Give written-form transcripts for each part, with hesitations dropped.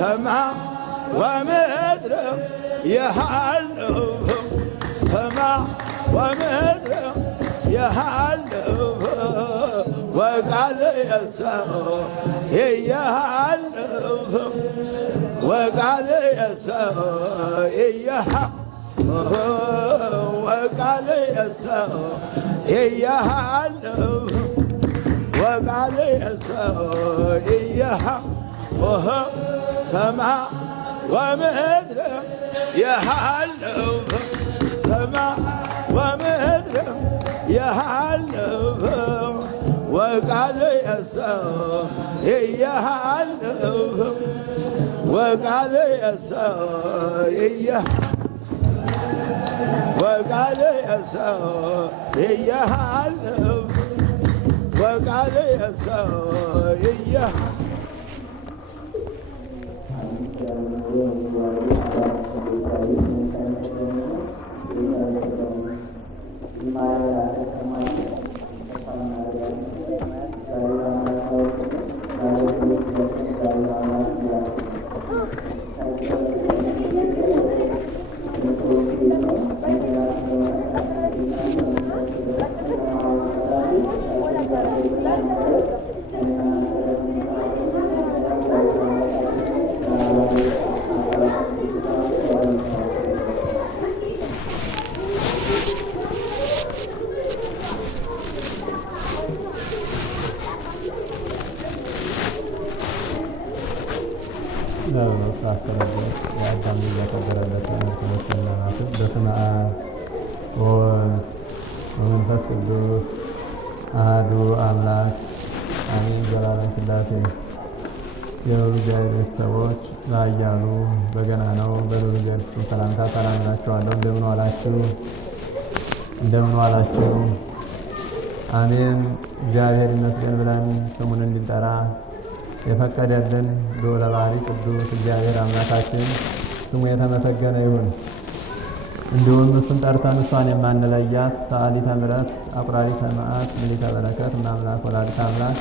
ሰማይ ወምድር ያሃልው ሰማይ ወምድር ያሃልው ወቃል የሰው ያሃልው ወቃል የሰው ወቃል የሰው ያሃልው ወቃል የሰው ሰማይ ወምድር ያሃልው ሰማይ ወምድር ያሃልው ወቃል የሰው ያሃልው ወቃል የሰው ወቃል የሰው ያሃልው ወቃል የሰው በስመ አብ ወወልድ ወመንፈስ ቅዱስ አሐዱ አምላክ አሜን። ዘላለም ሥላሴ የልዑል እግዚአብሔር ቤተሰቦች በኃያሉ በገናናው በልዑል እግዚአብሔር ፍጹም ሰላምታ ሰላም እላችኋለሁ። እንደምን ዋላችሁ? እንደምን ዋላችሁ? አሜን። እግዚአብሔር ይመስገን ብለን ስሙን እንድንጠራ የፈቀደልን ልዑለ ባሕርይ ቅዱስ እግዚአብሔር አምላካችን ስሙ የተመሰገነ ይሁን። እንዲሁም እሱን ጠርተን እሷን የማንለያት ሰዓሊተ ምሕረት አቁራሪተ መዓት ምልዕተ በረከት እማምላክ ወላዲተ አምላክ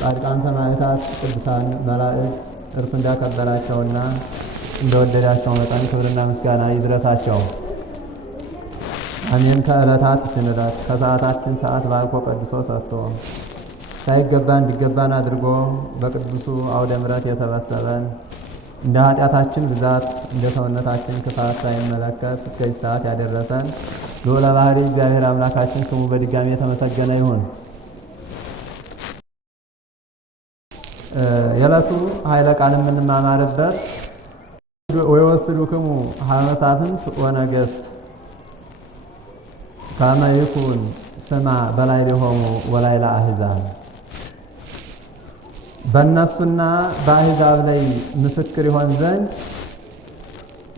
ጻድቃን ሰማዕታት ቅዱሳን መላእክት እርሱ እንዳከበራቸውና እንደወደዳቸው መጠን ክብርና ምስጋና ይድረሳቸው። አሜን። ከዕለታት ስንረት ከሰዓታችን ሰዓት ባርኮ ቀድሶ ሰጥቶ ሳይገባ እንዲገባን አድርጎ በቅዱሱ አውደ ምሕረት የሰበሰበን እንደ ኃጢአታችን ብዛት እንደ ሰውነታችን ክፋት ሳይመለከት እስከዚህ ሰዓት ያደረሰን ልዑለ ባሕርይ እግዚአብሔር አምላካችን ስሙ በድጋሚ የተመሰገነ ይሁን። የዕለቱ ኃይለ ቃል የምንማማርበት ወይወስዱክሙ ኀበ መሳፍንት ወነገሥት ከመ ይኩን ስማ በላዕሌሆሙ ወላዕለ አሕዛብ፣ በእነሱና በአሕዛብ ላይ ምስክር ይሆን ዘንድ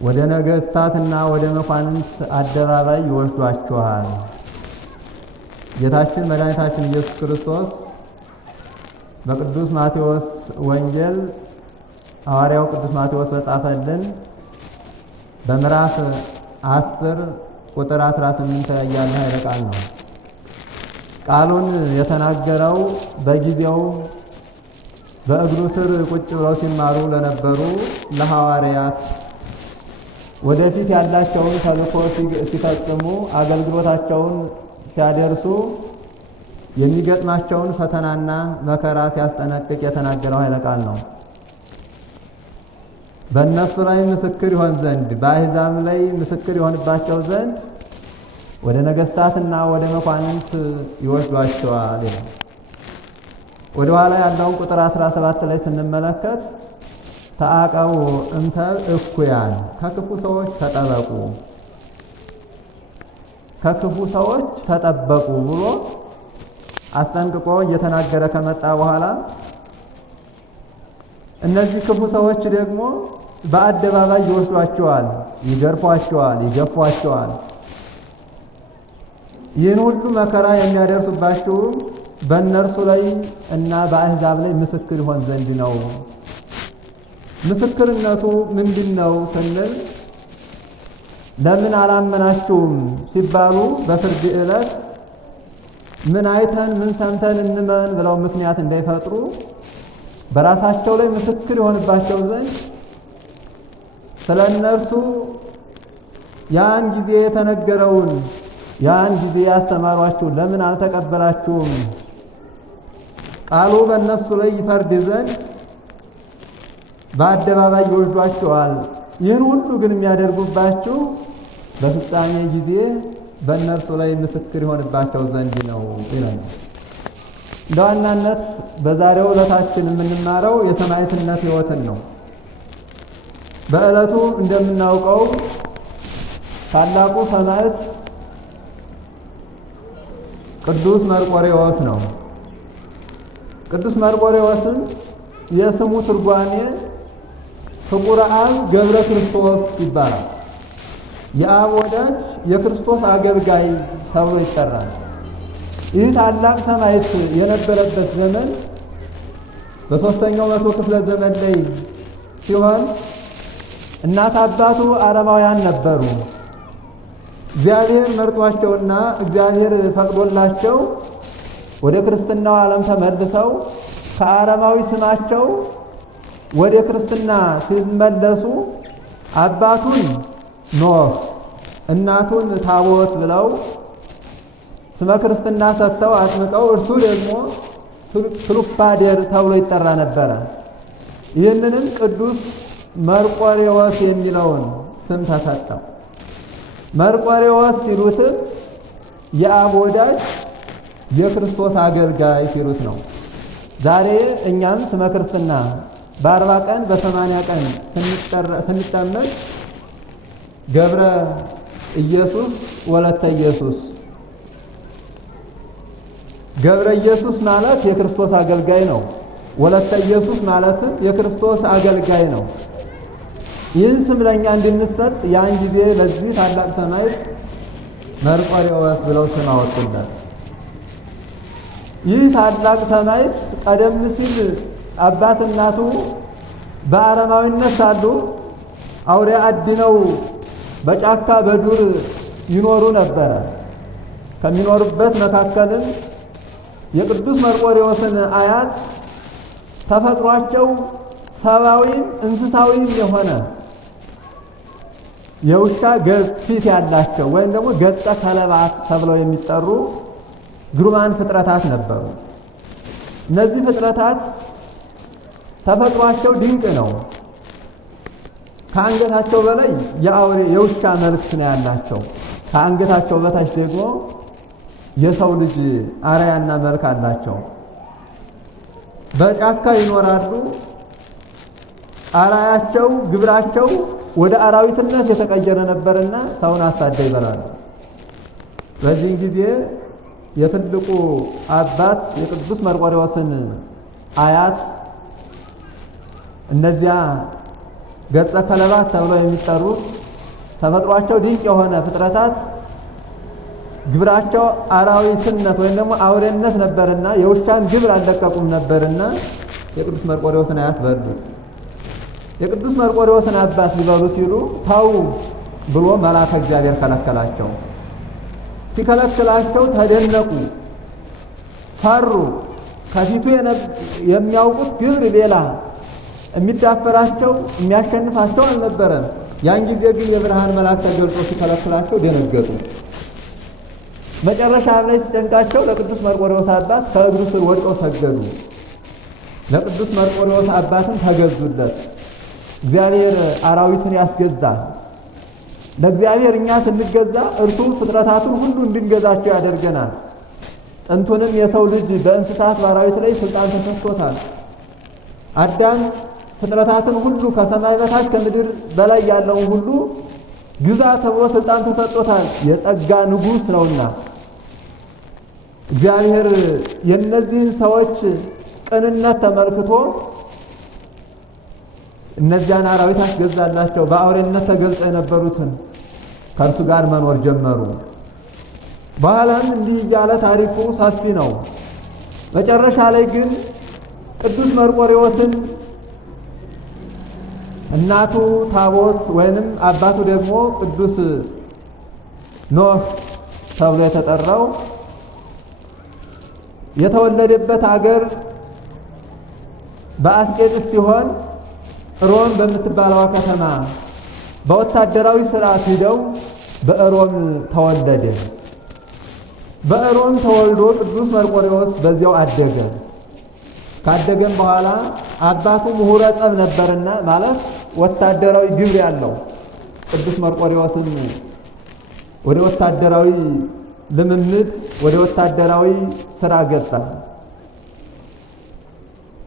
ወደ ነገሥታትና ወደ መኳንንት አደባባይ ይወስዷችኋል። ጌታችን መድኃኒታችን ኢየሱስ ክርስቶስ በቅዱስ ማቴዎስ ወንጌል ሐዋርያው ቅዱስ ማቴዎስ በጻፈልን በምዕራፍ 10 ቁጥር 18 ላይ ያለ ኃይለ ቃል ነው። ቃሉን የተናገረው በጊዜው በእግሩ ስር ቁጭ ብለው ሲማሩ ለነበሩ ለሐዋርያት ወደፊት ያላቸውን ተልእኮ ሲፈጽሙ አገልግሎታቸውን ሲያደርሱ የሚገጥማቸውን ፈተናና መከራ ሲያስጠነቅቅ የተናገረው ኃይለ ቃል ነው። በእነሱ ላይ ምስክር ይሆን ዘንድ በአሕዛብ ላይ ምስክር ይሆንባቸው ዘንድ ወደ ነገሥታትና ወደ መኳንንት ይወስዷቸዋል ይላል። ወደ ኋላ ያለውን ቁጥር 17 ላይ ስንመለከት ተአቀቡ እምሰብእ እኩያን፣ ከክፉ ሰዎች ተጠበቁ፣ ከክፉ ሰዎች ተጠበቁ ብሎ አስጠንቅቆ እየተናገረ ከመጣ በኋላ እነዚህ ክፉ ሰዎች ደግሞ በአደባባይ ይወስዷቸዋል፣ ይገርፏቸዋል፣ ይገፏቸዋል። ይህን ሁሉ መከራ የሚያደርሱባችሁ በእነርሱ ላይ እና በአሕዛብ ላይ ምስክር ይሆን ዘንድ ነው። ምስክርነቱ ምንድን ነው ስንል ለምን አላመናችሁም ሲባሉ በፍርድ ዕለት ምን አይተን ምን ሰምተን እንመን ብለው ምክንያት እንዳይፈጥሩ በራሳቸው ላይ ምስክር ይሆንባቸው ዘንድ ስለ እነርሱ ያን ጊዜ የተነገረውን ያን ጊዜ ያስተማሯችሁ ለምን አልተቀበላችሁም? ቃሉ በእነሱ ላይ ይፈርድ ዘንድ በአደባባይ ይወስዷቸዋል። ይህን ሁሉ ግን የሚያደርጉባችሁ በፍጻሜ ጊዜ በእነርሱ ላይ ምስክር ይሆንባቸው ዘንድ ነው ይላል። ለዋናነት በዛሬው ዕለታችን የምንማረው የሰማዕትነት ሕይወትን ነው። በዕለቱ እንደምናውቀው ታላቁ ሰማዕት ቅዱስ መርቆሬዎስ ነው። ቅዱስ መርቆሬዎስም የስሙ ትርጓሜ ፍቁረ አብ ገብረ ክርስቶስ ይባላል። የአብ ወዳጅ የክርስቶስ አገልጋይ ተብሎ ይጠራል። ይህ ታላቅ ሰማዕት የነበረበት ዘመን በሦስተኛው መቶ ክፍለ ዘመን ላይ ሲሆን እናት አባቱ አረማውያን ነበሩ። እግዚአብሔር መርጧቸውና እግዚአብሔር ፈቅዶላቸው ወደ ክርስትናው ዓለም ተመልሰው ከአረማዊ ስማቸው ወደ ክርስትና ሲመለሱ አባቱን ኖህ እናቱን ታቦት ብለው ስመ ክርስትና ሰጥተው አጥምቀው እርሱ ደግሞ ትሩፋዴር ተብሎ ይጠራ ነበረ። ይህንንም ቅዱስ መርቆሬዎስ የሚለውን ስም ተሰጠው። መርቆሬዎስ ሲሉትም የአብ ወዳጅ የክርስቶስ አገልጋይ ሲሉት ነው። ዛሬ እኛም ስመ ክርስትና በ40 ቀን በ80 ቀን ስንጠመቅ ገብረ ኢየሱስ ወለተ ኢየሱስ፣ ገብረ ኢየሱስ ማለት የክርስቶስ አገልጋይ ነው። ወለተ ኢየሱስ ማለትም የክርስቶስ አገልጋይ ነው። ይህን ስም ለእኛ እንድንሰጥ ያን ጊዜ ለዚህ ታላቅ ሰማዕት መርቆሬዎስ ብለው ስም አወጡለት። ይህ ታላቅ ሰማዕት ቀደም ሲል አባት እናቱ በአረማዊነት ሳሉ አውሬ አድነው በጫካ በዱር ይኖሩ ነበረ። ከሚኖሩበት መካከልም የቅዱስ መርቆሬዎስን አያት ተፈጥሯቸው ሰብአዊም እንስሳዊም የሆነ የውሻ ገጽ ፊት ያላቸው ወይም ደግሞ ገጸ ከለባት ተብለው የሚጠሩ ግሩማን ፍጥረታት ነበሩ። እነዚህ ፍጥረታት ተፈጥሯቸው ድንቅ ነው። ከአንገታቸው በላይ የአውሬ የውሻ መልክ ነው ያላቸው። ከአንገታቸው በታች ደግሞ የሰው ልጅ አርአያና መልክ አላቸው። በጫካ ይኖራሉ። አርአያቸው ግብራቸው ወደ አራዊትነት የተቀየረ ነበርና ሰውን አሳደው ይበላሉ። በዚህ ጊዜ የትልቁ አባት የቅዱስ መርቆሬዎስን አያት እነዚያ ገጸ ከለባት ተብለው የሚጠሩት ተፈጥሯቸው ድንቅ የሆነ ፍጥረታት ግብራቸው አራዊትነት ወይም ደግሞ አውሬነት ነበርና የውሻን ግብር አልለቀቁም ነበርና የቅዱስ መርቆሬዎስን አያት በሉት። የቅዱስ መርቆሬዎስን አባት ሊበሉ ሲሉ ተው ብሎ መልአከ እግዚአብሔር ከለከላቸው። ሲከለክላቸው ተደነቁ፣ ፈሩ። ከፊቱ የሚያውቁት ግብር ሌላ፣ የሚዳፈራቸው የሚያሸንፋቸው አልነበረም። ያን ጊዜ ግን የብርሃን መልአክ ተገልጾ ሲከለክላቸው ደነገጡ። መጨረሻ ላይ ሲጨንቃቸው ለቅዱስ መርቆሬዎስ አባት ከእግሩ ስር ወድቀው ሰገዱ። ለቅዱስ መርቆሬዎስ አባትም ተገዙለት። እግዚአብሔር አራዊትን ያስገዛል። ለእግዚአብሔር እኛ ስንገዛ እርሱ ፍጥረታቱን ሁሉ እንድንገዛቸው ያደርገናል። ጥንቱንም የሰው ልጅ በእንስሳት በአራዊት ላይ ስልጣን ተሰጥቶታል። አዳም ፍጥረታትን ሁሉ ከሰማይ በታች ከምድር በላይ ያለውን ሁሉ ግዛ ተብሎ ስልጣን ተሰጥቶታል። የጸጋ ንጉሥ ነውና እግዚአብሔር የእነዚህን ሰዎች ቅንነት ተመልክቶ እነዚያን አራዊት አስገዛላቸው። በአውሬነት ተገልጸው የነበሩትን ከእርሱ ጋር መኖር ጀመሩ። በኋላም እንዲህ እያለ ታሪኩ ሰፊ ነው። መጨረሻ ላይ ግን ቅዱስ መርቆሬዎስን እናቱ ታቦት ወይንም አባቱ ደግሞ ቅዱስ ኖህ ተብሎ የተጠራው የተወለደበት አገር በአስቄጥስ ሲሆን ሮም በምትባለው ከተማ በወታደራዊ ስርዓት ሂደው በሮም ተወለደ። በሮም ተወልዶ ቅዱስ መርቆሬዎስ በዚያው አደገ። ካደገም በኋላ አባቱ ምሁረ ጠብ ነበርና ማለት ወታደራዊ ግብር ያለው ቅዱስ መርቆሬዎስን ወደ ወታደራዊ ልምምድ ወደ ወታደራዊ ስራ ገባ።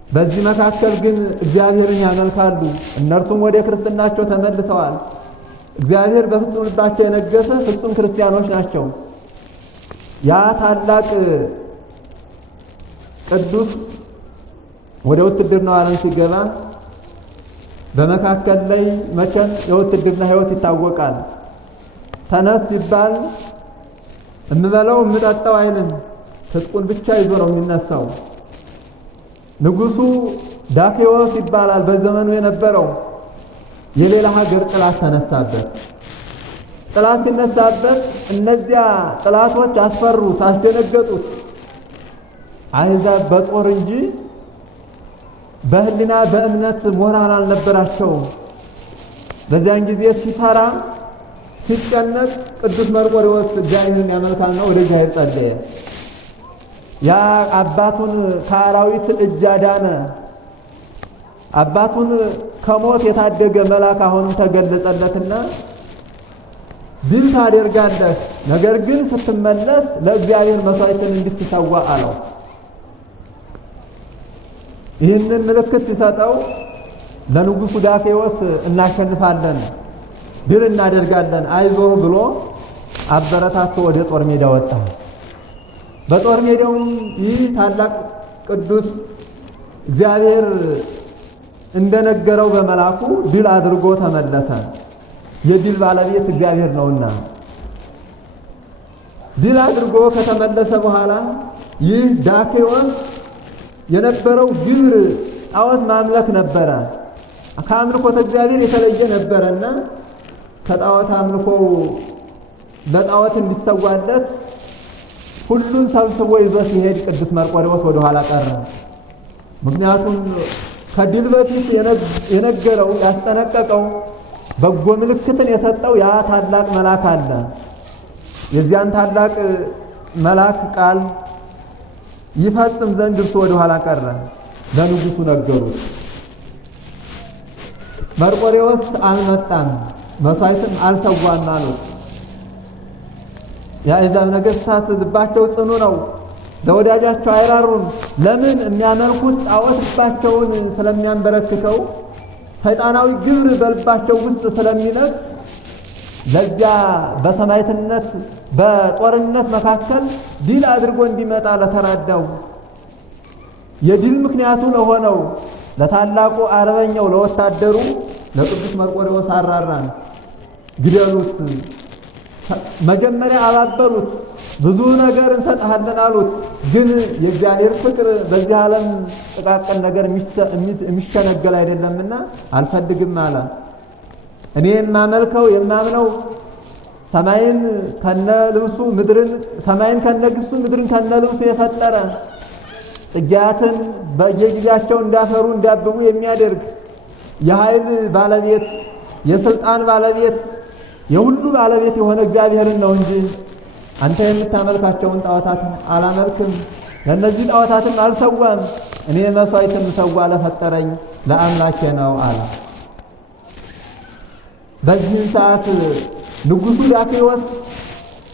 በዚህ መካከል ግን እግዚአብሔርን ያመልካሉ። እነርሱም ወደ ክርስትናቸው ተመልሰዋል። እግዚአብሔር በፍጹም ልባቸው የነገሰ ፍጹም ክርስቲያኖች ናቸው። ያ ታላቅ ቅዱስ ወደ ውትድርናው ዓለም ሲገባ በመካከል ላይ መቼም የውትድርና ሕይወት ይታወቃል። ተነስ ሲባል እምበለው እምጠጣው አይልም። ትጥቁን ብቻ ይዞ ነው የሚነሳው። ንጉሱ ዳኬዎስ ይባላል በዘመኑ የነበረው። የሌላ ሀገር ጥላት ተነሳበት። ጥላት ሲነሳበት እነዚያ ጥላቶች አስፈሩት፣ አስደነገጡት። አሕዛብ በጦር እንጂ በህሊና በእምነት ሞራል አልነበራቸውም። በዚያን ጊዜ ሲፈራ ሲጨነቅ ቅዱስ መርቆሬዎስ እግዚአብሔርን ያመልካልና ወደ እግዚአብሔር ጸለየ። ያ አባቱን ከአራዊት እጅ አዳነ። አባቱን ከሞት የታደገ መልአክ አሁንም ተገለጸለትና ድል ታደርጋለህ፣ ነገር ግን ስትመለስ ለእግዚአብሔር መስዋዕትን እንድትሰዋ አለው። ይህንን ምልክት ሲሰጠው ለንጉሱ ዳኬዎስ እናሸንፋለን፣ ድል እናደርጋለን፣ አይዞህ ብሎ አበረታቶ ወደ ጦር ሜዳ ወጣ። በጦር ሜዳውም ይህ ታላቅ ቅዱስ እግዚአብሔር እንደነገረው በመልአኩ ድል አድርጎ ተመለሰ። የድል ባለቤት እግዚአብሔር ነውና ድል አድርጎ ከተመለሰ በኋላ ይህ ዳኬዎስ የነበረው ግብር ጣዖት ማምለክ ነበረ። ከአምልኮተ እግዚአብሔር የተለየ ነበረና ከጣዖት አምልኮው ለጣዖት እንዲሰዋለት ሁሉን ሰብስቦ ይዞ ሲሄድ ቅዱስ መርቆሬዎስ ወደ ኋላ ቀረ። ምክንያቱም ከድል በፊት የነገረው ያስጠነቀቀው በጎ ምልክትን የሰጠው ያ ታላቅ መልአክ አለ። የዚያን ታላቅ መልአክ ቃል ይፈጽም ዘንድ እርሱ ወደ ኋላ ቀረ። ለንጉሱ ነገሩት። መርቆሬዎስ አልመጣም፣ መስዋዕትም አልሰዋም አሉት። የአሕዛብ ነገሥታት ልባቸው ጽኑ ነው፣ ለወዳጃቸው አይራሩም። ለምን? የሚያመልኩት ጣዖት ልባቸውን ስለሚያንበረክከው ሰይጣናዊ ግብር በልባቸው ውስጥ ስለሚነግስ ለዚያ በሰማዕትነት በጦርነት መካከል ድል አድርጎ እንዲመጣ ለተራዳው የድል ምክንያቱ ለሆነው ለታላቁ አርበኛው ለወታደሩ ለቅዱስ መርቆሬዎስ አራራን። ግደሉት። መጀመሪያ አባበሉት። ብዙ ነገር እንሰጥሃለን አሉት። ግን የእግዚአብሔር ፍቅር በዚህ ዓለም ጥቃቅን ነገር የሚሸነገል አይደለምና አልፈልግም አለ። እኔ የማመልከው የማምነው ሰማይን ከነልብሱ ምድርን ሰማይን ከነግስቱ ምድርን ከነልብሱ የፈጠረ ጽጌያትን በየጊዜያቸው እንዳፈሩ እንዳብቡ የሚያደርግ የኃይል ባለቤት የስልጣን ባለቤት የሁሉ ባለቤት የሆነ እግዚአብሔርን ነው እንጂ አንተ የምታመልካቸውን ጣዖታት አላመልክም፣ ለእነዚህ ጣዖታትም አልሰዋም። እኔ መስዋዕትን ሰዋ ለፈጠረኝ ለአምላኬ ነው አለ። በዚህን ሰዓት ንጉሱ ዳኬዎስ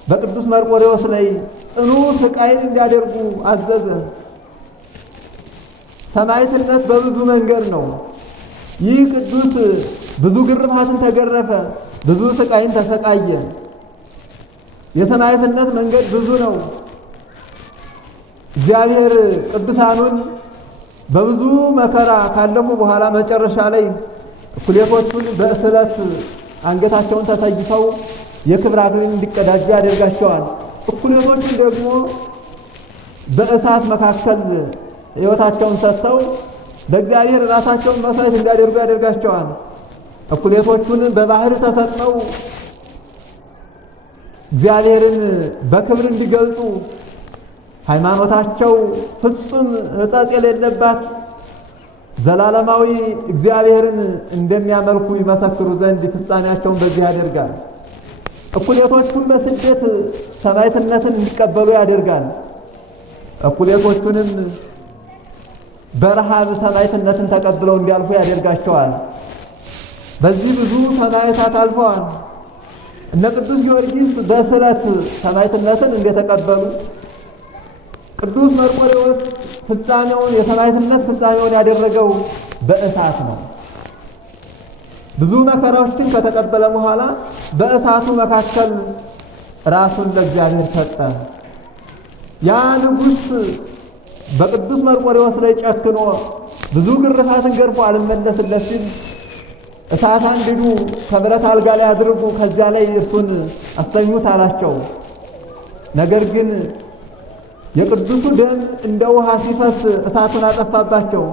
በቅዱስ መርቆሬዎስ ላይ ጽኑ ስቃይን እንዲያደርጉ አዘዘ። ሰማዕትነት በብዙ መንገድ ነው። ይህ ቅዱስ ብዙ ግርፋትን ተገረፈ፣ ብዙ ስቃይን ተሰቃየ። የሰማዕትነት መንገድ ብዙ ነው። እግዚአብሔር ቅዱሳኑን በብዙ መከራ ካለፉ በኋላ መጨረሻ ላይ እኩሌቶቹን በእስለት አንገታቸውን ተሰይፈው የክብር አክሊል እንዲቀዳጁ ያደርጋቸዋል። እኩሌቶቹን ደግሞ በእሳት መካከል ሕይወታቸውን ሰጥተው ለእግዚአብሔር ራሳቸውን መስዋዕት እንዲያደርጉ ያደርጋቸዋል። እኩሌቶቹን በባህር ተሰጥተው እግዚአብሔርን በክብር እንዲገልጡ ሃይማኖታቸው ፍጹም ሕጸጽ የሌለባት ዘላለማዊ እግዚአብሔርን እንደሚያመልኩ ይመሰክሩ ዘንድ ፍጻሜያቸውን በዚህ ያደርጋል። እኩሌቶቹን በስደት ሰማዕትነትን እንዲቀበሉ ያደርጋል። እኩሌቶቹንም በረሃብ ሰማዕትነትን ተቀብለው እንዲያልፉ ያደርጋቸዋል። በዚህ ብዙ ሰማዕታት አልፈዋል። እነ ቅዱስ ጊዮርጊስ በስለት ሰማዕትነትን እንደተቀበሉ ቅዱስ መርቆሬዎስ ፍጻሜውን የሰማዕትነት ፍጻሜውን ያደረገው በእሳት ነው። ብዙ መከራዎችን ከተቀበለ በኋላ በእሳቱ መካከል ራሱን ለእግዚአብሔር ሰጠ። ያ ንጉሥ በቅዱስ መርቆሬዎስ ላይ ጨክኖ ብዙ ግርፋትን ገርፎ አልመለስለት ሲል እሳት አንድዱ ከብረት አልጋ ላይ አድርጉ፣ ከዚያ ላይ እርሱን አስተኙት አላቸው። ነገር ግን የቅዱሱ ደም እንደ ውሃ ሲፈስ እሳቱን አጠፋባቸው።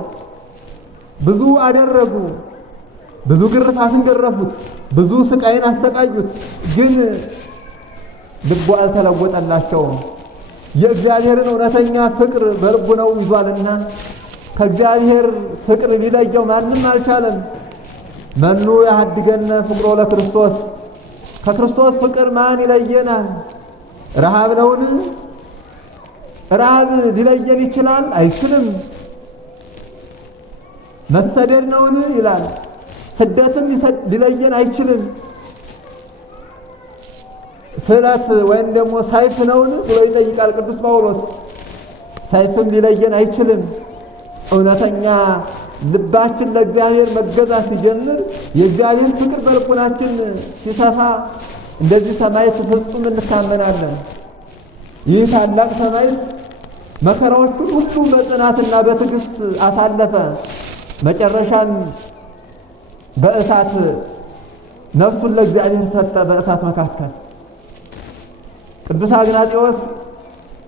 ብዙ አደረጉ፣ ብዙ ግርፋትን ገረፉት፣ ብዙ ስቃይን አሰቃዩት። ግን ልቡ አልተለወጠላቸውም። የእግዚአብሔርን እውነተኛ ፍቅር በልቡ ነው ይዟልና ከእግዚአብሔር ፍቅር ሊለየው ማንም አልቻለም። መኑ ያሃድገነ ፍቅሮ ለክርስቶስ፣ ከክርስቶስ ፍቅር ማን ይለየናል? ረሃብ ነውን? ረሃብ ሊለየን ይችላል? አይችልም። መሰደድ ነውን ይላል። ስደትም ሊለየን አይችልም። ስለት ወይም ደግሞ ሰይፍ ነውን ብሎ ይጠይቃል ቅዱስ ጳውሎስ። ሰይፍም ሊለየን አይችልም። እውነተኛ ልባችን ለእግዚአብሔር መገዛት ሲጀምር የእግዚአብሔር ፍቅር በልቡናችን ሲሰፋ እንደዚህ ሰማዕት ፍጹም እንታመናለን። ይህ ታላቅ ሰማዕት መከራዎቹን ሁሉ በጽናትና በትዕግስት አሳለፈ። መጨረሻም በእሳት ነፍሱን ለእግዚአብሔር ሰጠ። በእሳት መካከል ቅዱስ አግናጤዎስ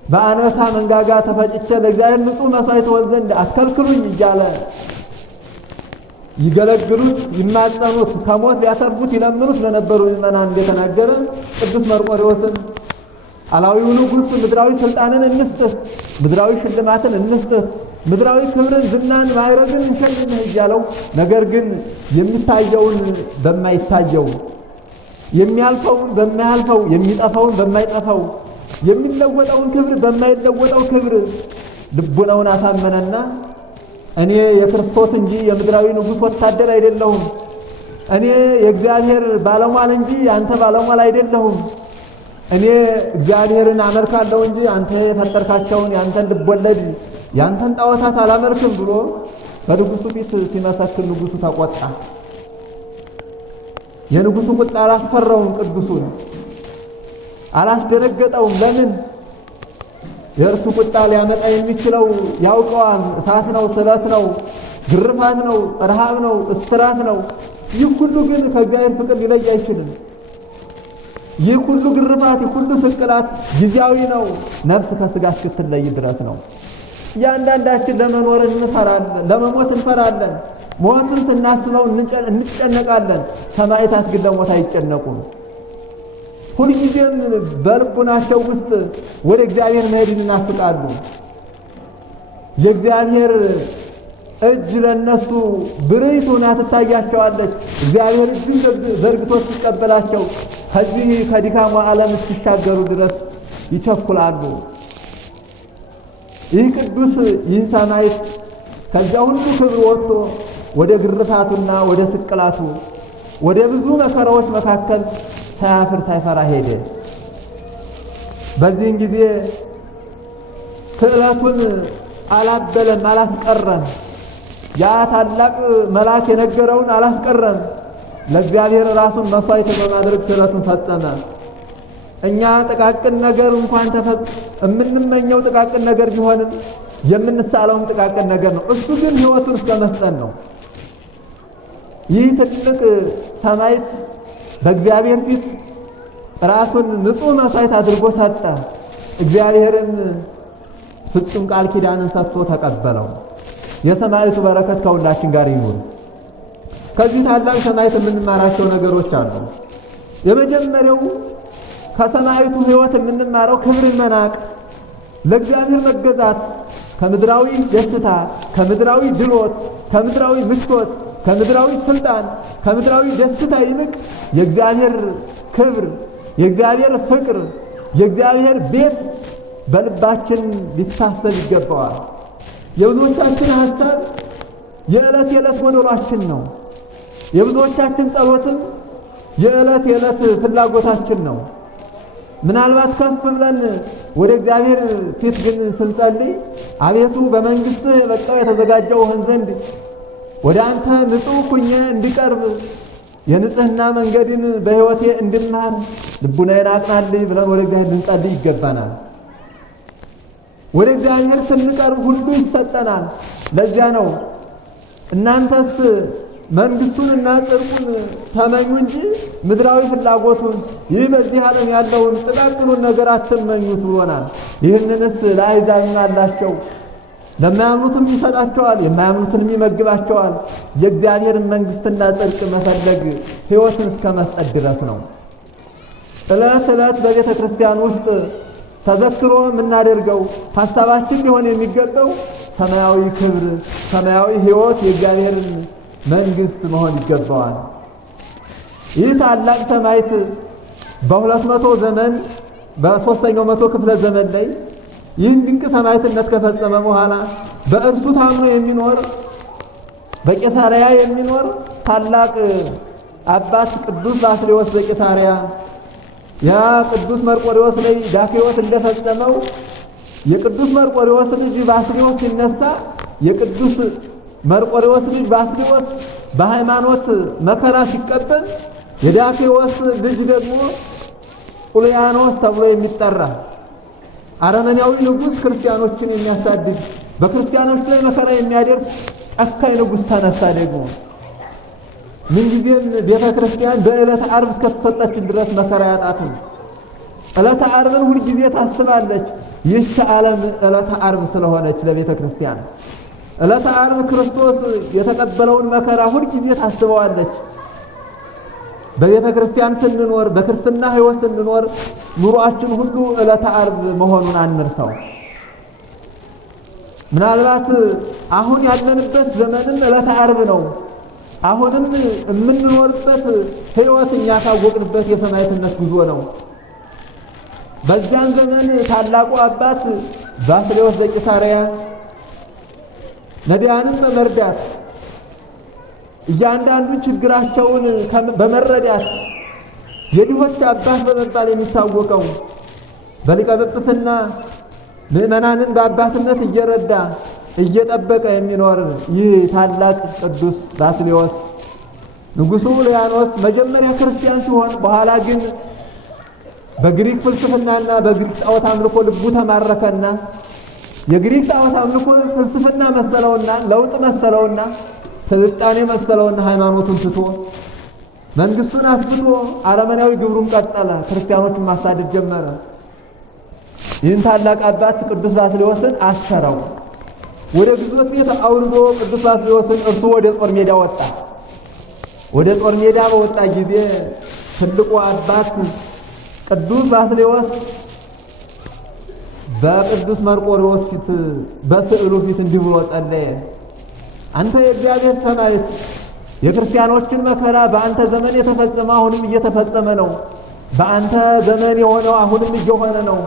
በአነሳ መንጋጋ ተፈጭቼ ለእግዚአብሔር ንጹሕ መሥዋዕት ትሆን ዘንድ አትከልክሉኝ እያለ ይገለግሉት ይማጸኑት ከሞት ሊያተርፉት ይለምኑት ለነበሩ ምእመናን እንደተናገረ ቅዱስ መርቆሬዎስን አላዊው ንጉሥ ምድራዊ ስልጣንን እንስጥህ፣ ምድራዊ ሽልማትን እንስጥህ፣ ምድራዊ ክብርን፣ ዝናን፣ ማዕረግን እንሸልምህ እያለው ነገር ግን የሚታየውን በማይታየው የሚያልፈውን በማያልፈው የሚጠፋውን በማይጠፋው የሚለወጠውን ክብር በማይለወጠው ክብር ልቡናውን አሳመነና እኔ የክርስቶስ እንጂ የምድራዊ ንጉሥ ወታደር አይደለሁም፣ እኔ የእግዚአብሔር ባለሟል እንጂ አንተ ባለሟል አይደለሁም፣ እኔ እግዚአብሔርን አመልካለሁ እንጂ አንተ የፈጠርካቸውን ያንተን ልቦለድ ያንተን ጣዖታት አላመልክም ብሎ በንጉሡ ፊት ሲመሰክር ንጉሡ ተቆጣ። የንጉሡ ቁጣ አላስፈራውም፣ ቅዱሱን አላስደነገጠውም። ለምን? የእርሱ ቁጣ ሊያመጣ የሚችለው ያውቀዋል። እሳት ነው፣ ስለት ነው፣ ግርፋት ነው፣ ረሃብ ነው፣ እስራት ነው። ይህ ሁሉ ግን ከእግዚአብሔር ፍቅር ሊለይ አይችልም። ይህ ሁሉ ግርፋት፣ ይህ ሁሉ ስቅላት ጊዜያዊ ነው፣ ነፍስ ከሥጋ እስክትለይ ድረስ ነው። እያንዳንዳችን ለመኖር እንፈራለን፣ ለመሞት እንፈራለን። ሞትን ስናስበው እንጨነቃለን። ሰማዕታት ግን ለሞት አይጨነቁም። ሁልጊዜም በልቡናቸው ውስጥ ወደ እግዚአብሔር መሄድን ይናፍቃሉ። የእግዚአብሔር እጅ ለነሱ ብርህት ሆና ትታያቸዋለች። እግዚአብሔር እጁን ዘርግቶ ሲቀበላቸው ከዚህ ከድካሙ ዓለም እስኪሻገሩ ድረስ ይቸኩላሉ። ይህ ቅዱስ ይህ ሰማዕት ከዚያ ሁሉ ክብር ወጥቶ ወደ ግርፋቱና ወደ ስቅላቱ ወደ ብዙ መከራዎች መካከል ሳያፍር ሳይፈራ ሄደ። በዚህን ጊዜ ስዕለቱን አላበለም፣ አላስቀረም። ያ ታላቅ መልአክ የነገረውን አላስቀረም። ለእግዚአብሔር ራሱን መሥዋዕት በማድረግ ስዕለቱን ፈጸመ። እኛ ጥቃቅን ነገር እንኳን የምንመኘው ጥቃቅን ነገር ቢሆንም የምንሳለውም ጥቃቅን ነገር ነው። እሱ ግን ሕይወቱን እስከ መስጠት ነው። ይህ ትልቅ ሰማዕት በእግዚአብሔር ፊት ራሱን ንጹሕ መሥዋዕት አድርጎ ሰጠ። እግዚአብሔርን ፍጹም ቃል ኪዳንን ሰጥቶ ተቀበለው። የሰማዕቱ በረከት ከሁላችን ጋር ይኑር። ከዚህ ታላቅ ሰማዕት የምንማራቸው ነገሮች አሉ። የመጀመሪያው ከሰማዕቱ ሕይወት የምንማረው ክብርን መናቅ፣ ለእግዚአብሔር መገዛት፣ ከምድራዊ ደስታ ከምድራዊ ድሎት ከምድራዊ ምቾት፣ ከምድራዊ ስልጣን፣ ከምድራዊ ደስታ ይልቅ የእግዚአብሔር ክብር፣ የእግዚአብሔር ፍቅር፣ የእግዚአብሔር ቤት በልባችን ሊታሰብ ይገባዋል። የብዙዎቻችን ሐሳብ የዕለት የዕለት ጎደሏችን ነው። የብዙዎቻችን ጸሎትም የዕለት የዕለት ፍላጎታችን ነው። ምናልባት ከፍ ብለን ወደ እግዚአብሔር ፊት ግን ስንጸልይ አቤቱ በመንግሥትህ የበቃው የተዘጋጀው እሆን ዘንድ ወደ አንተ ንጹሕ ሁኜ እንዲቀርብ የንጽሕና መንገድን በሕይወቴ እንድማር ልቡናዬን አቅናልኝ ብለን ወደ እግዚአብሔር ልንጸልይ ይገባናል። ወደ እግዚአብሔር ስንቀርብ ሁሉ ይሰጠናል። ለዚያ ነው እናንተስ መንግሥቱንና ጽድቁን ተመኙ እንጂ ምድራዊ ፍላጎቱን ይህ በዚህ ዓለም ያለውን ጥቃቅኑን ነገር አትመኙት ብሎናል። ይህንንስ ለአሕዛብ አላቸው፣ ለማያምኑትም ይሰጣቸዋል፣ የማያምኑትንም ይመግባቸዋል። የእግዚአብሔርን መንግሥትና ጽድቅ መፈለግ ሕይወትን እስከ መስጠት ድረስ ነው። ዕለት ዕለት በቤተ ክርስቲያን ውስጥ ተዘክሮ የምናደርገው ሐሳባችን ሊሆን የሚገባው ሰማያዊ ክብር፣ ሰማያዊ ሕይወት፣ የእግዚአብሔርን መንግሥት መሆን ይገባዋል። ይህ ታላቅ ሰማዕት በ200 ዘመን በ3ኛው መቶ ክፍለ ዘመን ላይ ይህን ድንቅ ሰማዕትነት ከፈጸመ በኋላ በእርሱ ታምኖ የሚኖር በቂሳርያ የሚኖር ታላቅ አባት ቅዱስ ባስልዮስ ዘቂሳርያ ያ ቅዱስ መርቆሬዎስ ላይ ዳክዮስ እንደፈጸመው የቅዱስ መርቆሬዎስ ልጅ ባስልዮስ ሲነሳ የቅዱስ መርቆሬዎስ ልጅ ባስልዮስ በሃይማኖት መከራ ሲቀበል የዳክዮስ ልጅ ደግሞ ኡልያኖስ ተብሎ የሚጠራ አረመኔያዊ ንጉሥ ክርስቲያኖችን የሚያሳድድ በክርስቲያኖች ላይ መከራ የሚያደርስ ጨካኝ ንጉሥ ተነሳ። ደግሞ ምንጊዜም ቤተ ክርስቲያን በዕለተ ዓርብ እስከተሰጠችን ድረስ መከራ ያጣትም ዕለተ ዓርብን ሁልጊዜ ታስባለች። ይህች ዓለም ዕለተ ዓርብ ስለሆነች ለቤተ ክርስቲያን ዕለተ ዓርብ ክርስቶስ የተቀበለውን መከራ ሁልጊዜ ታስበዋለች። በቤተ ክርስቲያን ስንኖር በክርስትና ሕይወት ስንኖር ኑሯችን ሁሉ ዕለተ ዓርብ መሆኑን አንርሳው። ምናልባት አሁን ያለንበት ዘመንም ዕለተ ዓርብ ነው። አሁንም የምንኖርበት ሕይወት እኛ ካወቅንበት የሰማዕትነት ጉዞ ነው። በዚያን ዘመን ታላቁ አባት ባስልዮስ ዘቂሳርያ ነዳያንን በመርዳት እያንዳንዱ ችግራቸውን በመረዳት የድሆች አባት በመባል የሚታወቀው በሊቀ ጵጵስና ምዕመናንን በአባትነት እየረዳ እየጠበቀ የሚኖር ይህ ታላቅ ቅዱስ ባስልዮስ ንጉሡ ኡልያኖስ መጀመሪያ ክርስቲያን ሲሆን በኋላ ግን በግሪክ ፍልስፍናና በግሪክ ጣዖት አምልኮ ልቡ ተማረከና የግሪክ ጣዖት አምልኮ ፍልስፍና መሰለውና ለውጥ መሰለውና ስልጣኔ መሰለውና ሃይማኖቱን ትቶ መንግሥቱን አስፍቶ አረመናዊ ግብሩን ቀጠለ። ክርስቲያኖችን ማሳደድ ጀመረ። ይህን ታላቅ አባት ቅዱስ ባስልዮስን አሰረው። ወደ ግዞት ቤት አውርዶ ቅዱስ ባስልዮስን እርሱ ወደ ጦር ሜዳ ወጣ። ወደ ጦር ሜዳ በወጣ ጊዜ ትልቁ አባት ቅዱስ ባስልዮስ በቅዱስ መርቆሬዎስ ፊት በስዕሉ ፊት እንዲህ ብሎ ጸለየ። አንተ የእግዚአብሔር ሰማዕት፣ የክርስቲያኖችን መከራ በአንተ ዘመን የተፈጸመ አሁንም እየተፈጸመ ነው። በአንተ ዘመን የሆነው አሁንም እየሆነ ነው።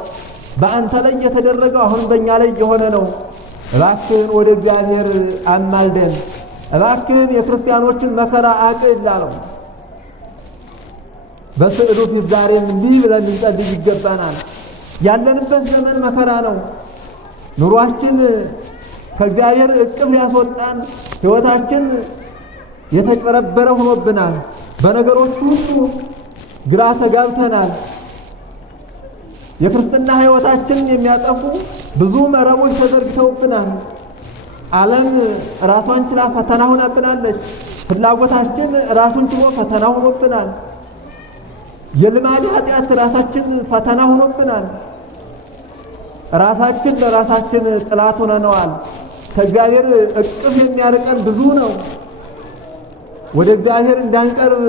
በአንተ ላይ የተደረገው አሁንም በእኛ ላይ እየሆነ ነው። እባክህን ወደ እግዚአብሔር አማልደን፣ እባክህን የክርስቲያኖችን መከራ አቅል አለው። በስዕሉ ፊት ዛሬም እንዲህ ብለን ልንጸልይ ይገባናል። ያለንበት ዘመን መከራ ነው። ኑሯችን ከእግዚአብሔር እቅፍ ያስወጣን፣ ሕይወታችን የተጨበረበረ ሆኖብናል። በነገሮች ሁሉ ግራ ተጋብተናል። የክርስትና ሕይወታችንን የሚያጠፉ ብዙ መረቦች ተዘርግተውብናል። ዓለም ራሷን ችላ ፈተና ሆናብናለች። ፍላጎታችን ራሱን ችሎ ፈተና ሆኖብናል። የልማድ ኃጢአት ራሳችን ፈተና ሆኖብናል። ራሳችን ለራሳችን ጥላት ሆነነዋል። ከእግዚአብሔር እቅፍ የሚያርቀን ብዙ ነው። ወደ እግዚአብሔር እንዳንቀርብ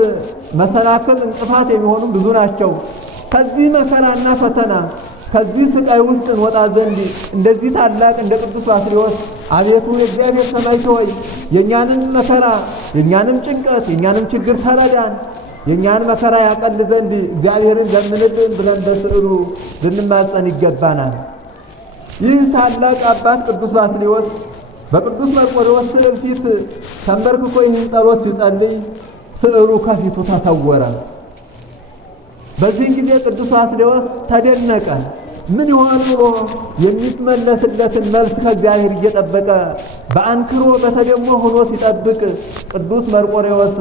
መሰናክል እንቅፋት የሚሆኑ ብዙ ናቸው። ከዚህ መከራና ፈተና ከዚህ ስቃይ ውስጥ እንወጣ ዘንድ እንደዚህ ታላቅ እንደ ቅዱስ ባስልዮስ አቤቱ የእግዚአብሔር ሰማዕት ሆይ የእኛንም መከራ የእኛንም ጭንቀት የእኛንም ችግር ተረዳን፣ የእኛን መከራ ያቀል ዘንድ እግዚአብሔርን ለምንልን ብለን በስዕሉ ልንማጸን ይገባናል። ይህ ታላቅ አባት ቅዱስ ባስልዮስ በቅዱስ መርቆሬዎስ ስዕል ፊት ተንበርክኮ ይህን ጸሎት ሲጸልይ ስዕሉ ከፊቱ ተሰወረ። በዚህ ጊዜ ቅዱስ ባስልዮስ ተደነቀ። ምን ይሆን ብሎ የሚመለስለትን መልስ ከእግዚአብሔር እየጠበቀ በአንክሮ በተደሞ ሆኖ ሲጠብቅ ቅዱስ መርቆሬዎስ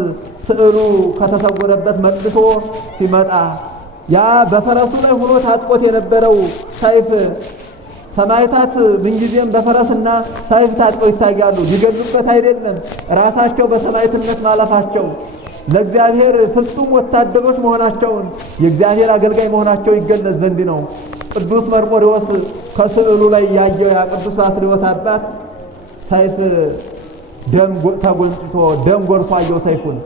ስዕሉ ከተሰወረበት መቅድሶ ሲመጣ ያ በፈረሱ ላይ ሆኖ ታጥቆት የነበረው ሰይፍ ሰማዕታት ምንጊዜም በፈረስና ሰይፍ ታጥቀው ይታያሉ። ሊገሉበት አይደለም፣ ራሳቸው በሰማዕትነት ማለፋቸው ለእግዚአብሔር ፍጹም ወታደሮች መሆናቸውን የእግዚአብሔር አገልጋይ መሆናቸው ይገለጽ ዘንድ ነው። ቅዱስ መርቆሬዎስ ከስዕሉ ላይ ያየው ያ ቅዱስ ባስልዮስ አባት ሰይፍ ደም ተጎንጭቶ ደም ጎርፎ አየው ሰይፉን።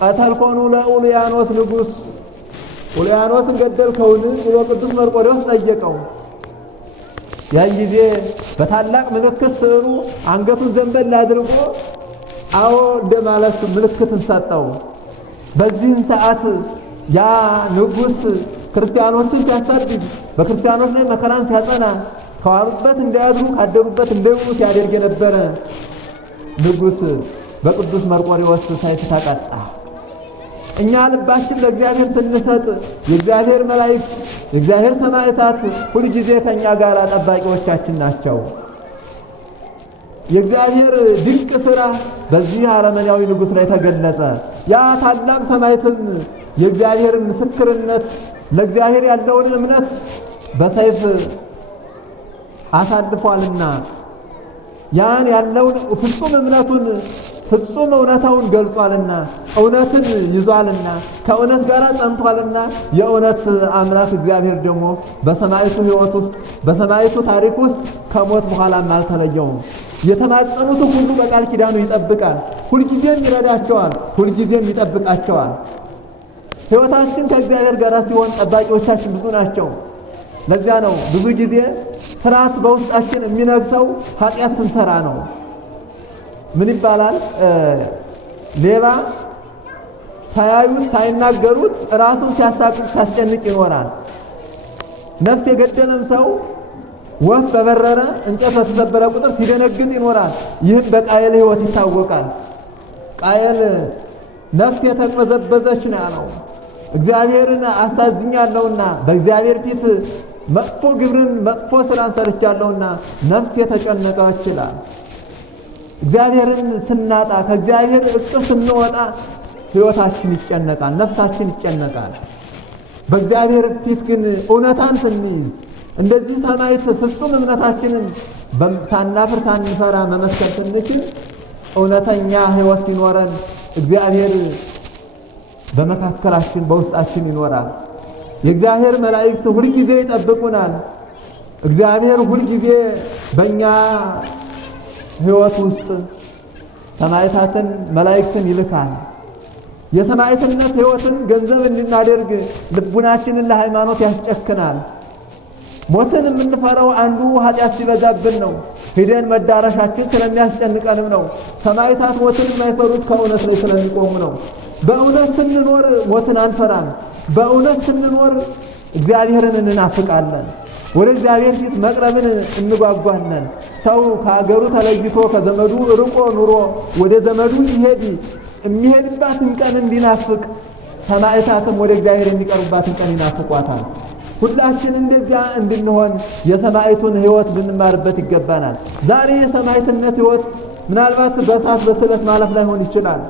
ቀተልኮኑ ለኡልያኖስ ንጉሥ ኡልያኖስን ገደልከውን ብሎ ቅዱስ መርቆሬዎስ ጠየቀው። ያን ጊዜ በታላቅ ምልክት ስዕሉ አንገቱን ዘንበል አድርጎ አዎ እንደማለት ምልክትን ሰጠው። በዚህን ሰዓት ያ ንጉሥ ክርስቲያኖችን ሲያሳድድ በክርስቲያኖች ላይ መከራን ሲያጸና ከዋሉበት እንዳያድሩ ካደሩበት እንዳይውሉ ሲያደርግ የነበረ ንጉሥ በቅዱስ መርቆሬዎስ ሰይፍ ተቀጣ። እኛ ልባችን ለእግዚአብሔር ስንሰጥ የእግዚአብሔር መላእክት የእግዚአብሔር ሰማዕታት ሁልጊዜ ከእኛ ጋር ጠባቂዎቻችን ናቸው። የእግዚአብሔር ድንቅ ሥራ በዚህ አረመኔያዊ ንጉሥ ላይ ተገለጸ። ያ ታላቅ ሰማዕትም የእግዚአብሔርን ምስክርነት ለእግዚአብሔር ያለውን እምነት በሰይፍ አሳልፏልና ያን ያለውን ፍጹም እምነቱን ፍጹም እውነታውን ገልጿልና እውነትን ይዟልና ከእውነት ጋር ጸንቷልና የእውነት አምላክ እግዚአብሔር ደግሞ በሰማዕቱ ሕይወት ውስጥ በሰማዕቱ ታሪክ ውስጥ ከሞት በኋላም አልተለየውም። የተማጸኑት ሁሉ በቃል ኪዳኑ ይጠብቃል። ሁልጊዜም ይረዳቸዋል፣ ሁልጊዜም ይጠብቃቸዋል። ሕይወታችን ከእግዚአብሔር ጋር ሲሆን ጠባቂዎቻችን ብዙ ናቸው። ለዚያ ነው ብዙ ጊዜ ፍርሃት በውስጣችን የሚነግሰው ኃጢአት ስንሰራ ነው። ምን ይባላል? ሌባ ሳያዩት ሳይናገሩት ራሱን ሲያሳቅቅ ሲያስጨንቅ ይኖራል። ነፍስ የገደለም ሰው ወፍ በበረረ እንጨት በተሰበረ ቁጥር ሲደነግጥ ይኖራል። ይህም በቃየል ሕይወት ይታወቃል። ቃየል ነፍስ የተቅበዘበዘች ነው ያለው። እግዚአብሔርን አሳዝኛለሁና በእግዚአብሔር ፊት መጥፎ ግብርን መጥፎ ስራን ሰርቻለሁና ነፍስ የተጨነቀች ይላል። እግዚአብሔርን ስናጣ ከእግዚአብሔር እቅፍ ስንወጣ ሕይወታችን ይጨነቃል፣ ነፍሳችን ይጨነቃል። በእግዚአብሔር ፊት ግን እውነታን ስንይዝ እንደዚህ ሰማዕት ፍጹም እምነታችንን ሳናፍር ሳንፈራ መመስከር ስንችል እውነተኛ ሕይወት ሲኖረን እግዚአብሔር በመካከላችን በውስጣችን ይኖራል። የእግዚአብሔር መላእክት ሁልጊዜ ይጠብቁናል። እግዚአብሔር ሁልጊዜ በእኛ ሕይወት ውስጥ ሰማዕታትን መላእክትን ይልካል። የሰማዕትነት ሕይወትን ገንዘብ እንድናደርግ ልቡናችንን ለሃይማኖት ያስጨክናል። ሞትን የምንፈራው አንዱ ኃጢአት ሲበዛብን ነው። ሂደን መዳረሻችን ስለሚያስጨንቀንም ነው። ሰማዕታት ሞትን የማይፈሩት ከእውነት ላይ ስለሚቆሙ ነው። በእውነት ስንኖር ሞትን አንፈራም። በእውነት ስንኖር እግዚአብሔርን እንናፍቃለን። ወደ እግዚአብሔር ፊት መቅረብን እንጓጓለን። ሰው ከአገሩ ተለይቶ ከዘመዱ ርቆ ኑሮ ወደ ዘመዱ የሚሄድባትን ቀን እንዲናፍቅ ሰማዕታትም ወደ እግዚአብሔር የሚቀርቡባትን ቀን ይናፍቋታል። ሁላችን እንደዚያ እንድንሆን የሰማዕቱን ሕይወት ልንማርበት ይገባናል። ዛሬ የሰማዕትነት ሕይወት ምናልባት በእሳት በስለት ማለፍ ላይሆን ይችላል።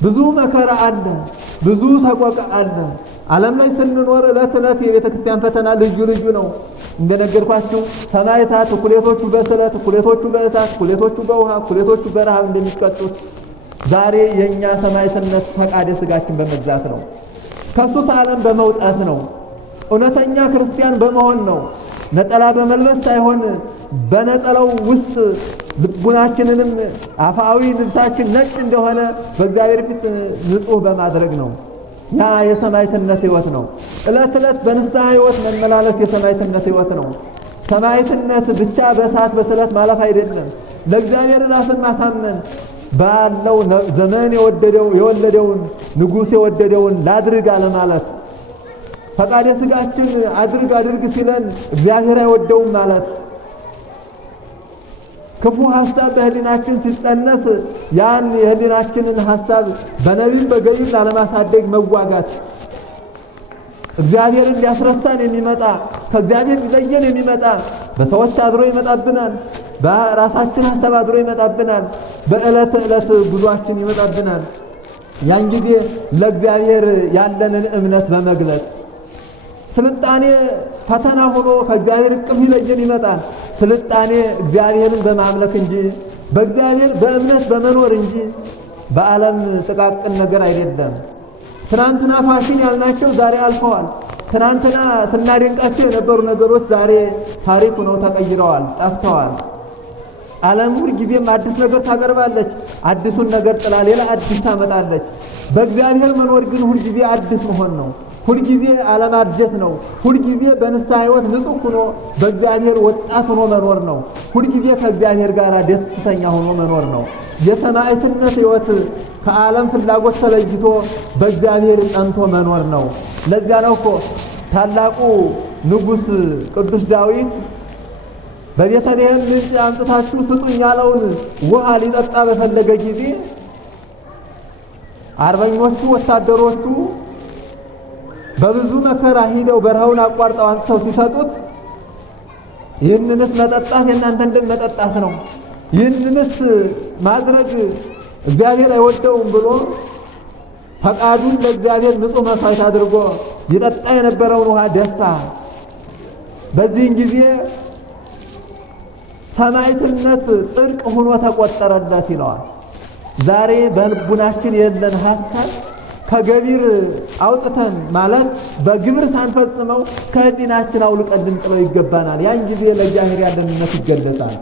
ብዙ መከራ አለ፣ ብዙ ሰቆቃ አለ። ዓለም ላይ ስንኖር ዕለት ዕለት የቤተ ክርስቲያን ፈተና ልዩ ልዩ ነው። እንደነገርኳችሁ ሰማዕታት እኩሌቶቹ በስለት፣ እኩሌቶቹ በእሳት፣ እኩሌቶቹ በውሃ፣ እኩሌቶቹ በረሃብ እንደሚቀጡት ዛሬ የእኛ ሰማዕትነት ፈቃደ ሥጋችን በመግዛት ነው። ከሱስ ዓለም በመውጣት ነው። እውነተኛ ክርስቲያን በመሆን ነው። ነጠላ በመልበስ ሳይሆን በነጠላው ውስጥ ልቡናችንንም አፋዊ ልብሳችን ነጭ እንደሆነ በእግዚአብሔር ፊት ንጹሕ በማድረግ ነው። ያ የሰማዕትነት ሕይወት ነው። ዕለት ዕለት በንስሐ ሕይወት መመላለስ የሰማዕትነት ሕይወት ነው። ሰማዕትነት ብቻ በእሳት በስለት ማለፍ አይደለም። ለእግዚአብሔር ራስን ማሳመን ባለው ዘመን የወለደውን ንጉሥ የወደደውን ላድርግ አለ ማለት። ፈቃደ ሥጋችን አድርግ ሲለን እግዚአብሔር አይወደውም ማለት። ክፉ ሐሳብ በህሊናችን ሲጸነስ ያን የህሊናችንን ሐሳብ በነቢብ በገቢር ላለማሳደግ መዋጋት። እግዚአብሔርን ሊያስረሳን የሚመጣ ከእግዚአብሔር ሊለየን የሚመጣ በሰዎች አድሮ ይመጣብናል። በራሳችን ሐሳብ አድሮ ይመጣብናል። በዕለት ዕለት ጉዟችን ይመጣብናል። ያን ጊዜ ለእግዚአብሔር ያለንን እምነት በመግለጽ ስልጣኔ ፈተና ሆኖ ከእግዚአብሔር እቅፍ ይለየን ይመጣል። ስልጣኔ እግዚአብሔርን በማምለክ እንጂ በእግዚአብሔር በእምነት በመኖር እንጂ በዓለም ጥቃቅን ነገር አይደለም። ትናንትና ፋሽን ያልናቸው ዛሬ አልፈዋል። ትናንትና ስናደንቃቸው የነበሩ ነገሮች ዛሬ ታሪክ ሆነው ተቀይረዋል፣ ጠፍተዋል። ዓለም ሁልጊዜም አዲስ ነገር ታቀርባለች። አዲሱን ነገር ጥላ ሌላ አዲስ ታመጣለች። በእግዚአብሔር መኖር ግን ሁልጊዜ አዲስ መሆን ነው። ሁልጊዜ አለማርጀት ነው። ሁልጊዜ በንስሐ ሕይወት ንጹሕ ሆኖ በእግዚአብሔር ወጣት ሆኖ መኖር ነው። ሁልጊዜ ከእግዚአብሔር ጋር ደስተኛ ሆኖ መኖር ነው። የሰማዕትነት ሕይወት ከዓለም ፍላጎት ተለይቶ በእግዚአብሔር ጸንቶ መኖር ነው። ለዚያ ነው እኮ ታላቁ ንጉሥ ቅዱስ ዳዊት በቤተልሔም ምንጭ አምጥታችሁ ስጡኝ ያለውን ውሃ ሊጠጣ በፈለገ ጊዜ አርበኞቹ ወታደሮቹ በብዙ መከራ ሂደው በረሃውን አቋርጠው አንስተው ሲሰጡት ይህንንስ መጠጣት የእናንተን ደም መጠጣት ነው፣ ይህንንስ ማድረግ እግዚአብሔር አይወደውም ብሎ ፈቃዱን ለእግዚአብሔር ንጹሕ መሥዋዕት አድርጎ ይጠጣ የነበረውን ውሃ ደስታ። በዚህን ጊዜ ሰማዕትነት ጽድቅ ሆኖ ተቆጠረለት ይለዋል። ዛሬ በልቡናችን የለን ሐሳብ ከገቢር አውጥተን ማለት በግብር ሳንፈጽመው ከህሊናችን አውልቀን ልንጥለው ይገባናል። ያን ጊዜ ለእግዚአብሔር ያለንነት ይገለጻል።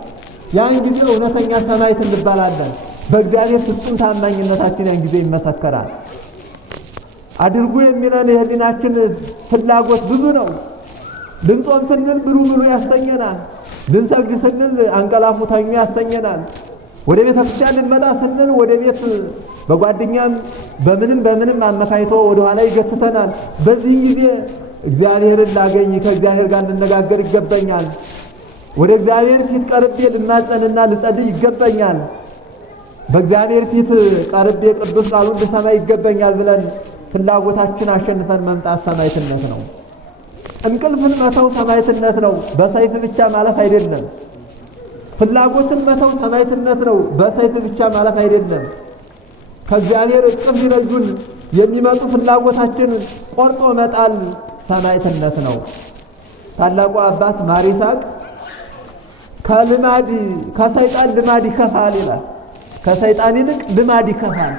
ያን ጊዜ እውነተኛ ሰማዕት እንባላለን። በእግዚአብሔር ፍጹም ታማኝነታችን ያን ጊዜ ይመሰከራል። አድርጉ የሚለን የህሊናችን ፍላጎት ብዙ ነው። ልንጾም ስንል ብሉ ብሉ ያሰኘናል። ልንሰግድ ስንል አንቀላፉ ተኙ ያሰኘናል። ወደ ቤተ ክርስቲያን ልንመጣ ስንል ወደ ቤት በጓደኛም በምንም አመካይቶ ወደ ኋላ ይገትተናል። በዚህ ጊዜ እግዚአብሔርን ላገኝ ከእግዚአብሔር ጋር እንነጋገር ይገባኛል። ወደ እግዚአብሔር ፊት ቀርቤ ልማጸንና ልጸልይ ይገባኛል። በእግዚአብሔር ፊት ቀርቤ ቅዱስ ቃሉን ልሰማ ይገባኛል ብለን ፍላጎታችን አሸንፈን መምጣት ሰማዕትነት ነው። እንቅልፍን መተው ሰማዕትነት ነው። በሰይፍ ብቻ ማለፍ አይደለም። ፍላጎትን መተው ሰማዕትነት ነው። በሰይፍ ብቻ ማለፍ አይደለም። ከእግዚአብሔር እቅፍ ሊለዩን የሚመጡ ፍላጎታችን ቆርጦ መጣል ሰማዕትነት ነው። ታላቁ አባት ማር ይስሐቅ ከሰይጣን ልማድ ይከፋል ይላል። ከሰይጣን ይልቅ ልማድ ይከፋል።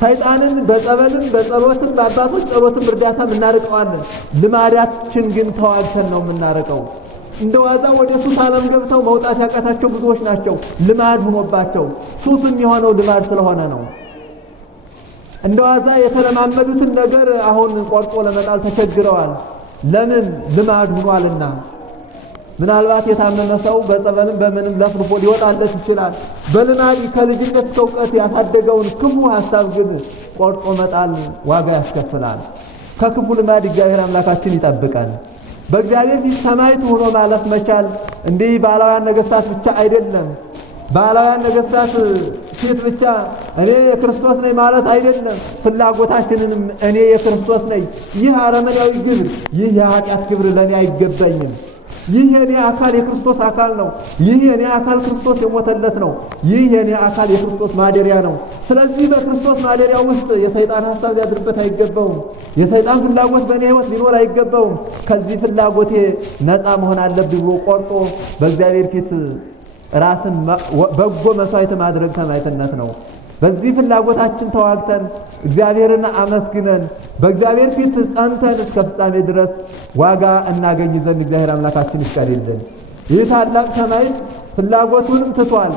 ሰይጣንን በጸበልም በጸሎትም በአባቶች ጸሎትም እርዳታም እናርቀዋለን። ልማዳችን ግን ተዋግተን ነው የምናርቀው። እንደ ዋዛ ወደ ሱስ ዓለም ገብተው መውጣት ያቃታቸው ብዙዎች ናቸው። ልማድ ሆኖባቸው ሱስም የሆነው ልማድ ስለሆነ ነው። እንደ ዋዛ የተለማመዱትን ነገር አሁን ቆርጦ ለመጣል ተቸግረዋል። ለምን? ልማድ ሆኗልና። ምናልባት የታመመ ሰው በጸበልም በምንም ለፍልፎ ሊወጣለት ይችላል። በልማድ ከልጅነት እስከ እውቀት ያሳደገውን ክፉ ሐሳብ ግን ቆርጦ መጣል ዋጋ ያስከፍላል። ከክፉ ልማድ እግዚአብሔር አምላካችን ይጠብቀን። በእግዚአብሔር ፊት ሰማዕት ሆኖ ማለፍ መቻል እንዲህ ባላውያን ነገሥታት ብቻ አይደለም። ባላውያን ነገሥታት ፊት ብቻ እኔ የክርስቶስ ነኝ ማለት አይደለም። ፍላጎታችንንም እኔ የክርስቶስ ነኝ፣ ይህ አረመናዊ ግብር፣ ይህ የኃጢአት ግብር ለእኔ አይገባኝም፣ ይህ የኔ አካል የክርስቶስ አካል ነው፣ ይህ የኔ አካል ክርስቶስ የሞተለት ነው፣ ይህ የኔ አካል የክርስቶስ ማደሪያ ነው። ስለዚህ በክርስቶስ ማደሪያ ውስጥ የሰይጣን ሐሳብ ሊያድርበት አይገባውም። የሰይጣን ፍላጎት በእኔ ሕይወት ሊኖር አይገባውም። ከዚህ ፍላጎቴ ነፃ መሆን አለብኝ ብሎ ቆርጦ በእግዚአብሔር ፊት ራስን በጎ መሥዋዕት ማድረግ ሰማዕትነት ነው። በዚህ ፍላጎታችን ተዋግተን እግዚአብሔርን አመስግነን በእግዚአብሔር ፊት ጸንተን እስከ ፍጻሜ ድረስ ዋጋ እናገኝ ዘንድ እግዚአብሔር አምላካችን ይፍቀድልን። ይህ ታላቅ ሰማዕት ፍላጎቱንም ትቷል፣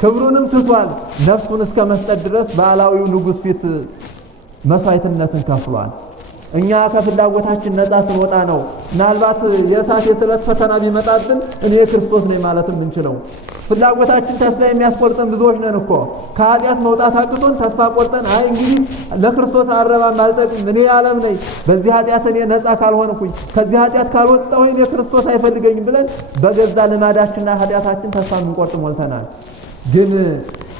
ክብሩንም ትቷል። ነፍሱን እስከ መስጠት ድረስ በዓላዊው ንጉሥ ፊት መስዋዕትነትን ከፍሏል። እኛ ከፍላጎታችን ነፃ ስንወጣ ነው ምናልባት የእሳት የስለት ፈተና ቢመጣብን እኔ ክርስቶስ ነኝ ማለት የምንችለው። ፍላጎታችን ተስፋ የሚያስቆርጠን ብዙዎች ነን እኮ። ከኃጢአት መውጣት አቅቶን ተስፋ ቆርጠን አይ እንግዲህ ለክርስቶስ አረባም አልጠቅም እኔ ዓለም ነኝ፣ በዚህ ኃጢአት እኔ ነፃ ካልሆንኩኝ ከዚህ ኃጢአት ካልወጣሁኝ እኔ ክርስቶስ አይፈልገኝም ብለን በገዛ ልማዳችንና ኃጢአታችን ተስፋ የምንቆርጥ ሞልተናል። ግን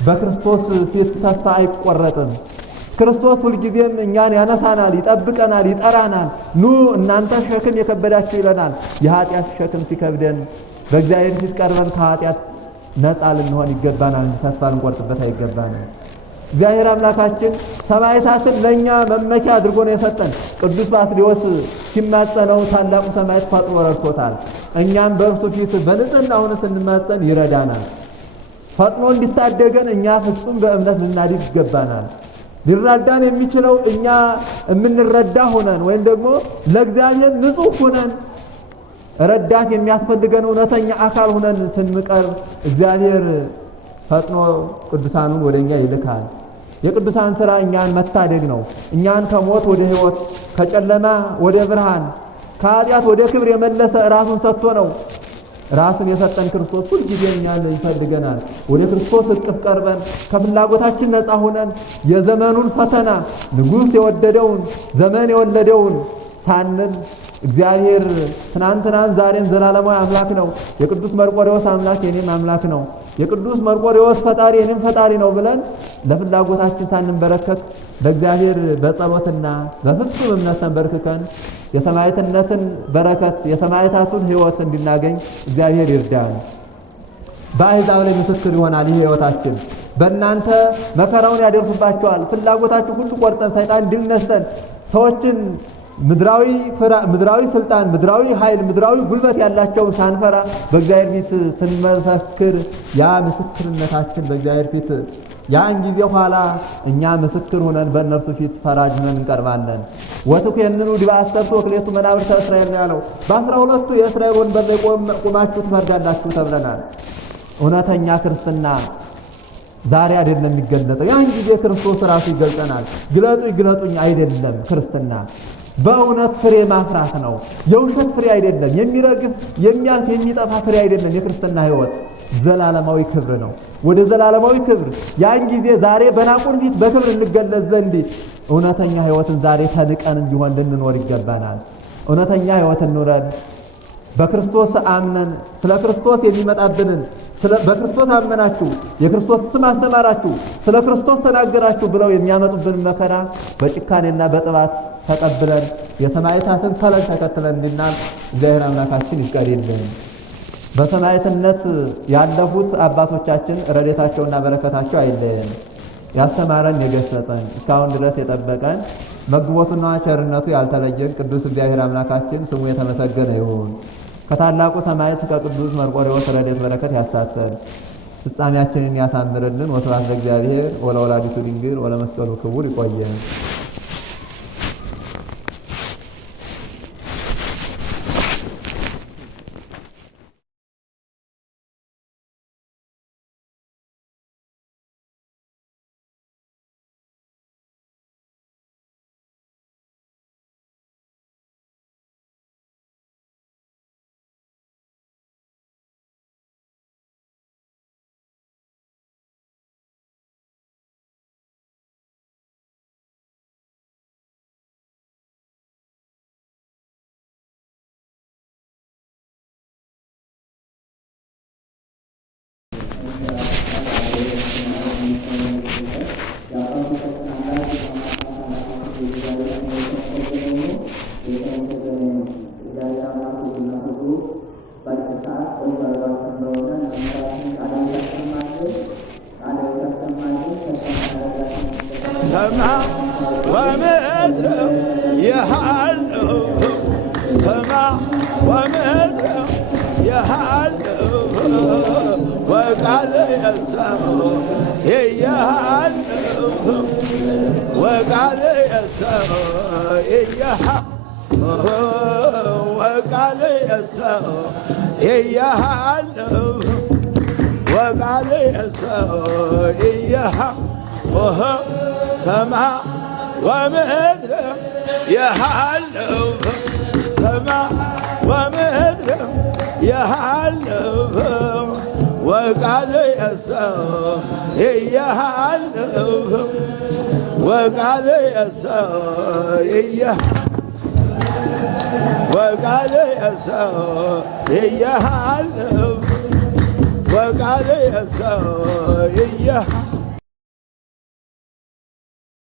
በክርስቶስ ፊት ተስፋ አይቆረጥም። ክርስቶስ ሁልጊዜም እኛን ያነሳናል፣ ይጠብቀናል፣ ይጠራናል። ኑ እናንተ ሸክም የከበዳችሁ ይለናል። የኃጢአት ሸክም ሲከብደን በእግዚአብሔር ፊት ቀርበን ከኃጢአት ነፃ ልንሆን ይገባናል እንጂ ተስፋ ልንቆርጥበት አይገባንም። እግዚአብሔር አምላካችን ሰማዕታትን ለእኛ መመኪያ አድርጎ ነው የሰጠን። ቅዱስ ባስልዮስ ሲማጸነው ታላቁ ሰማዕት ፈጥኖ ረድቶታል። እኛም በእርሱ ፊት በንጽሕና ሆነን ስንማጸን ይረዳናል። ፈጥኖ እንዲታደገን እኛ ፍጹም በእምነት ልናድግ ይገባናል። ሊራዳን የሚችለው እኛ የምንረዳ ሆነን ወይም ደግሞ ለእግዚአብሔር ንጹሕ ሆነን ረዳት የሚያስፈልገን እውነተኛ አካል ሆነን ስንቀርብ እግዚአብሔር ፈጥኖ ቅዱሳኑን ወደኛ ይልካል። የቅዱሳን ሥራ እኛን መታደግ ነው። እኛን ከሞት ወደ ሕይወት፣ ከጨለማ ወደ ብርሃን፣ ከኃጢአት ወደ ክብር የመለሰ ራሱን ሰጥቶ ነው። ራስን የሰጠን ክርስቶስ ሁልጊዜ እኛን ይፈልገናል። ወደ ክርስቶስ እቅፍ ቀርበን ከፍላጎታችን ነፃ ሆነን የዘመኑን ፈተና ንጉሥ የወደደውን ዘመን የወለደውን ሳንል እግዚአብሔር ትናንትናን ዛሬም ዘላለማዊ አምላክ ነው። የቅዱስ መርቆሬዎስ አምላክ የኔም አምላክ ነው፣ የቅዱስ መርቆሬዎስ ፈጣሪ የኔም ፈጣሪ ነው ብለን ለፍላጎታችን ሳንንበረከክ በእግዚአብሔር በጸሎትና በፍጹም እምነት ተንበርክከን የሰማዕትነትን በረከት የሰማዕታቱን ሕይወት እንድናገኝ እግዚአብሔር ይርዳን። በአሕዛብ ላይ ምስክር ይሆናል ይህ ሕይወታችን። በእናንተ መከራውን ያደርሱባቸዋል። ፍላጎታችሁ ሁሉ ቆርጠን ሰይጣን ድል ነስተን ሰዎችን ምድራዊ ስልጣን፣ ምድራዊ ኃይል፣ ምድራዊ ጉልበት ያላቸውን ሳንፈራ በእግዚአብሔር ፊት ስንመሰክር ያ ምስክርነታችን በእግዚአብሔር ፊት ያን ጊዜ ኋላ እኛ ምስክር ሆነን በእነርሱ ፊት ፈራጅ ሆነን እንቀርባለን። ወትኮንኑ ዲበ አሰርቱ ወክልኤቱ መናብርተ እስራኤል ነው ያለው። በ12ቱ የእስራኤል ወንበር ላይ ቆማችሁ ትፈርዳላችሁ ተብለናል። እውነተኛ ክርስትና ዛሬ አይደለም የሚገለጠው፣ ያን ጊዜ ክርስቶስ ራሱ ይገልጠናል። ግለጡኝ አይደለም ክርስትና በእውነት ፍሬ ማፍራት ነው። የውሸት ፍሬ አይደለም፣ የሚረግፍ የሚያልፍ የሚጠፋ ፍሬ አይደለም። የክርስትና ሕይወት ዘላለማዊ ክብር ነው። ወደ ዘላለማዊ ክብር ያን ጊዜ ዛሬ በናቁን ፊት በክብር እንገለጽ ዘንድ እውነተኛ ሕይወትን ዛሬ ተንቀን ቢሆን ልንኖር ይገባናል። እውነተኛ ሕይወትን ኑረን በክርስቶስ አምነን ስለ ክርስቶስ የሚመጣብንን በክርስቶስ አመናችሁ፣ የክርስቶስ ስም አስተማራችሁ፣ ስለ ክርስቶስ ተናገራችሁ ብለው የሚያመጡብን መከራ በጭካኔና በጥባት ተቀብለን የሰማዕታትን ፈለግ ተከትለን እንድናል እግዚአብሔር አምላካችን ይፍቀድልን። በሰማዕትነት ያለፉት አባቶቻችን ረድኤታቸውና በረከታቸው አይለየን። ያስተማረን የገሰጸን እስካሁን ድረስ የጠበቀን መግቦቱና ቸርነቱ ያልተለየን ቅዱስ እግዚአብሔር አምላካችን ስሙ የተመሰገነ ይሁን። ከታላቁ ሰማዕት ከቅዱስ መርቆሬዎስ ረድኤት በረከት ያሳትፈን፣ ፍጻሜያችንን ያሳምርልን። ወስብሐት ለእግዚአብሔር ወለወላዲቱ ድንግል ወለመስቀሉ ክቡር። ይቆየን። ومدر يحلف سماء ومدر يحلف وقال يسوع يحلف وقال يسوع وقال يسوع يحلف وقال يسوع